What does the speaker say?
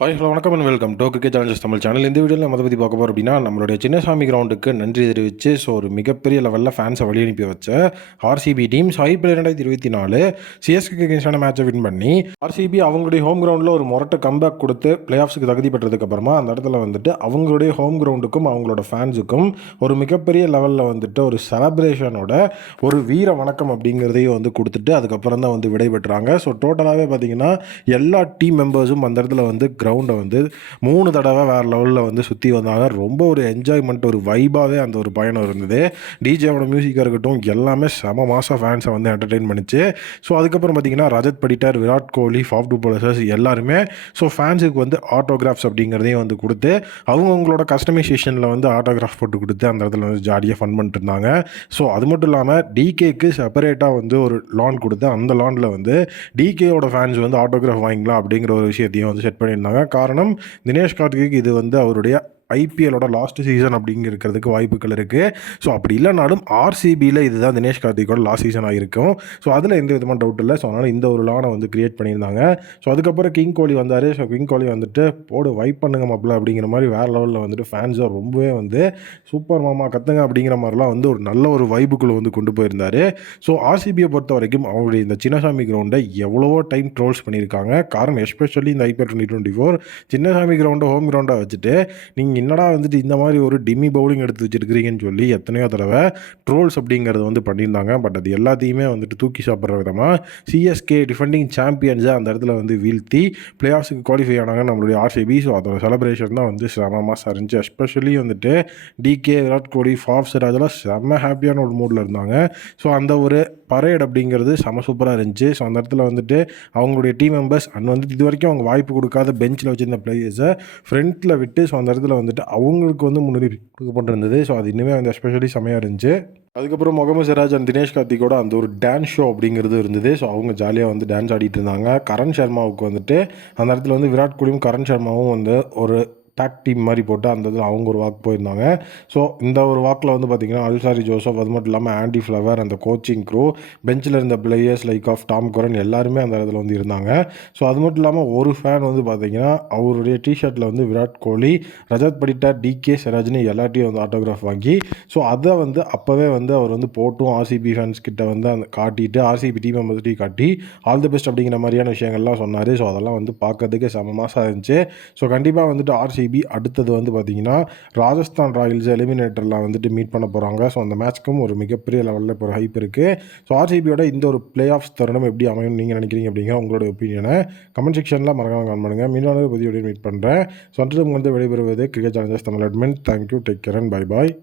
Hi hello வணக்கம் and welcome to cricket Challengers Tamil channel. இந்த வீடியோவில் நம்ம பற்றி பார்க்க போகிறோம் அப்படின்னா, நம்மளுடைய சின்னசாமி கிரவுண்டுக்கு நன்றி தெரிவித்து ஒரு மிகப்பெரிய லெவலில் ஃபேன்ஸை வழி அனுப்பி வச்ச ஆர்சிபி டீம்ஸ் ஐபிஎல் 2024 சிஎஸ்கே அகேன்ஸ்டான மேட்சை வின் பண்ணி ஆர்சிபி அவங்களுடைய ஹோம் கிரவுண்டில் ஒரு முரட்டை கம்பேக் கொடுத்து பிளே ஆஃப்ஸுக்கு தகுதி பெற்றதுக்கு அப்புறமா அந்த இடத்துல வந்துட்டு அவங்களுடைய ஹோம் கிரவுண்டுக்கும் அவங்களோட ஃபேன்ஸுக்கும் ஒரு மிகப்பெரிய லெவலில் வந்துட்டு ஒரு செலப்ரேஷனோட ஒரு வீர வணக்கம் அப்படிங்கிறதையும் வந்து கொடுத்துட்டு அதுக்கப்புறம் தான் வந்து விடைபெற்றாங்க. ஸோ டோட்டலாகவே பார்த்தீங்கன்னா எல்லா டீம் மெம்பர்ஸும் அந்த இடத்துல வந்து கிரவுண்டை வந்து 3 தடவை வேறு லெவலில் வந்து சுற்றி வந்தாங்க. ரொம்ப ஒரு என்ஜாய்மெண்ட், ஒரு வைபாகவே அந்த ஒரு பயணம் இருந்தது. டிஜேவோட மியூசிக்காக இருக்கட்டும் எல்லாமே செம மாதம் ஃபேன்ஸை வந்து என்டர்டெயின் பண்ணிச்சு. ஸோ அதுக்கப்புறம் பார்த்திங்கன்னா Rajat Patidar, Virat Kohli, Faf to bowlers எல்லாருமே ஸோ ஃபேன்ஸுக்கு வந்து ஆட்டோகிராஃப்ஸ் அப்படிங்கிறதையும் வந்து கொடுத்து அவங்கவுங்களோட கஸ்டமைசேஷனில் வந்து ஆட்டோகிராஃப் போட்டு கொடுத்து அந்த இடத்துல வந்து ஜாலியாக ஃபன் பண்ணிட்டு இருந்தாங்க. ஸோ அது மட்டும் இல்லாமல் டிகேக்கு செப்பரேட்டாக வந்து ஒரு லான் கொடுத்து அந்த லானில் வந்து டிகேயோட ஃபேன்ஸ் வந்து ஆட்டோகிராஃப் வாங்கிக்கலாம் அப்படிங்கிற ஒரு விஷயத்தையும் வந்து செட் பண்ணியிருந்தாங்க. காரணம் தினேஷ் கார்த்திக்கு இது வந்து அவருடைய ஐபிஎல்லோட லாஸ்ட் சீசன் அப்படிங்கிறதுக்கு வாய்ப்புகள் இருக்குது. ஸோ அப்படி இல்லைனாலும் ஆர்சிபியில் இதுதான் தினேஷ் கார்த்திகோட லாஸ்ட் சீசனாக இருக்கும். ஸோ அதில் எந்த விதமான டவுட் இல்லை. ஸோ அதனால் இந்த ஒரு லானை வந்து கிரியேட் பண்ணியிருந்தாங்க. ஸோ அதுக்கப்புறம் கிங் கோலி வந்தார். ஸோ கிங் கோலி வந்துட்டு போடு வைப் பண்ணுங்க மாப்பிள்ள அப்படிங்கிற மாதிரி வேறு லெவலில் வந்துட்டு ஃபேன்ஸாக ரொம்பவே வந்து சூப்பர் மாமா கத்துங்க அப்படிங்கிற மாதிரிலாம் வந்து ஒரு நல்ல ஒரு வைப்புக்குள்ளே வந்து கொண்டு போயிருந்தார். ஸோ ஆர்சிபியை பொறுத்த வரைக்கும் அவங்களுடைய இந்த சின்னசாமி கிரவுண்டை எவ்வளவோ டைம் ட்ரோல்ஸ் பண்ணியிருக்காங்க. காரணம் எஸ்பெஷலி இந்த ஐபிஎல் 2024 சின்னசாமி கிரவுண்டை ஹோம் கிரவுண்டாக வச்சுட்டு நீங்கள் என்னடா வந்துட்டு இந்த மாதிரி ஒரு டிம்மி பவுலிங் எடுத்து வச்சுருக்கிறீங்கன்னு சொல்லி எத்தனையோ தடவை ட்ரோல்ஸ் அப்படிங்கிறத வந்து பண்ணியிருந்தாங்க. பட் அது எல்லாத்தையுமே வந்துட்டு தூக்கி சாப்பிட்ற விதமாக சிஎஸ்கே டிஃபெண்டிங் சாம்பியன்ஸை அந்த இடத்துல வந்து வீழ்த்தி பிளே ஆஃப்ஸுக்கு குவாலிஃபை ஆனாங்க நம்மளுடைய ஆர்சிபி. ஸோ அதோட செலிப்ரேஷன் தான் வந்து செமமாக இருந்துச்சு. எஸ்பெஷலி வந்துட்டு டிகே, விராட் கோலி, ஃபாஃப் சிராஜெல்லாம் செம்ம ஹாப்பியான ஒரு மூடில் இருந்தாங்க. ஸோ அந்த ஒரு பரேட் அப்படிங்கிறது செம சூப்பராக இருந்துச்சு. ஸோ அந்த இடத்துல வந்துட்டு அவங்களுடைய டீம் மெம்பர்ஸ் அண்ட் வந்துட்டு இது வரைக்கும் அவங்க வாய்ப்பு கொடுக்காத பெஞ்சில் வச்சுருந்த பிளேயர்ஸை ஃப்ரண்ட்டில் விட்டு ஸோ அந்த இடத்துல வந்துட்டு அவங்களுக்கு வந்து முன்னுரிமை கொடுக்கப்பட்டிருந்தது. ஸோ அது இன்னுமே வந்து எஸ்பெஷலி செமையாக இருந்துச்சு. அதுக்கப்புறம் முகமது சிராஜ் அண்ட் தினேஷ் கார்த்திகோட அந்த ஒரு டான்ஸ் ஷோ அப்படிங்கிறது இருந்தது. ஸோ அவங்க ஜாலியாக வந்து டான்ஸ் ஆடிட்டு இருந்தாங்க. கரண் சர்மாவுக்கு வந்துட்டு அந்த இடத்துல வந்து விராட் கோலியும் கரண் சர்மாவும் வந்து ஒரு டாக் டீம் மாதிரி போட்டு அந்த இதில் அவங்க ஒரு வாக் போயிருந்தாங்க. ஸோ இந்த ஒரு வாக்கில் வந்து பார்த்திங்கன்னா அல்சாரி ஜோசப், அது மட்டும் இல்லாமல் ஆண்டி ஃப்ளவர், அந்த கோச்சிங் க்ரூ, பெஞ்சில் இருந்த players like of Tom Curran எல்லாருமே அந்த இடத்துல வந்து இருந்தாங்க. ஸோ அது மட்டும் இல்லாமல் ஒரு ஃபேன் வந்து பார்த்திங்கன்னா அவருடைய டிஷர்ட்டில் வந்து விராட் கோலி, ரஜத் படிட்டர், டிகே, சிராஜ்னு எல்லாத்தையும் வந்து ஆட்டோகிராஃப் வாங்கி ஸோ அதை வந்து அப்போவே வந்து அவர் வந்து போட்டும் ஆர்சிபி ஃபேன்ஸ் கிட்ட வந்து அந்த காட்டிட்டு ஆர்சிபி டீம் மெம்பர்ஸ்டையும் காட்டி ஆல் தி பெஸ்ட் அப்படிங்கிற மாதிரியான விஷயங்கள்லாம் சொன்னார். ஸோ அதெல்லாம் வந்து பார்க்கறதுக்கு செம மாசாக இருந்துச்சு. ஸோ கண்டிப்பாக வந்துட்டு ஆர்சிபி அடுத்தது வந்து பார்த்திங்கன்னா ராஜஸ்தான் ராயல்ஸ் எலிமினேட்டரில் வந்துட்டு மீட் பண்ண போகிறாங்க. ஸோ அந்த மேட்ச்க்கும் ஒரு மிகப்பெரிய லெவலில் இப்போ ஒரு ஹைப் இருக்குது. ஸோ ஆர்சிபியோட இந்த ஒரு பிளே ஆஃப்ஸ் தருணம் எப்படி அமையும் நீங்கள் நினைக்கிறீங்க அப்படிங்கிற உங்களோட ஒப்பீனியனை கமெண்ட் செக்ஷனில் மறக்காம கமெண்ட் பண்ணுங்கள். மீண்டும் புதிய வீடியோ மீட் பண்ணுறேன். ஸோ அன்று உங்களுக்கு விடைபெறுவது cricket Challengers Tamil admin. Thank you, take care and bye bye.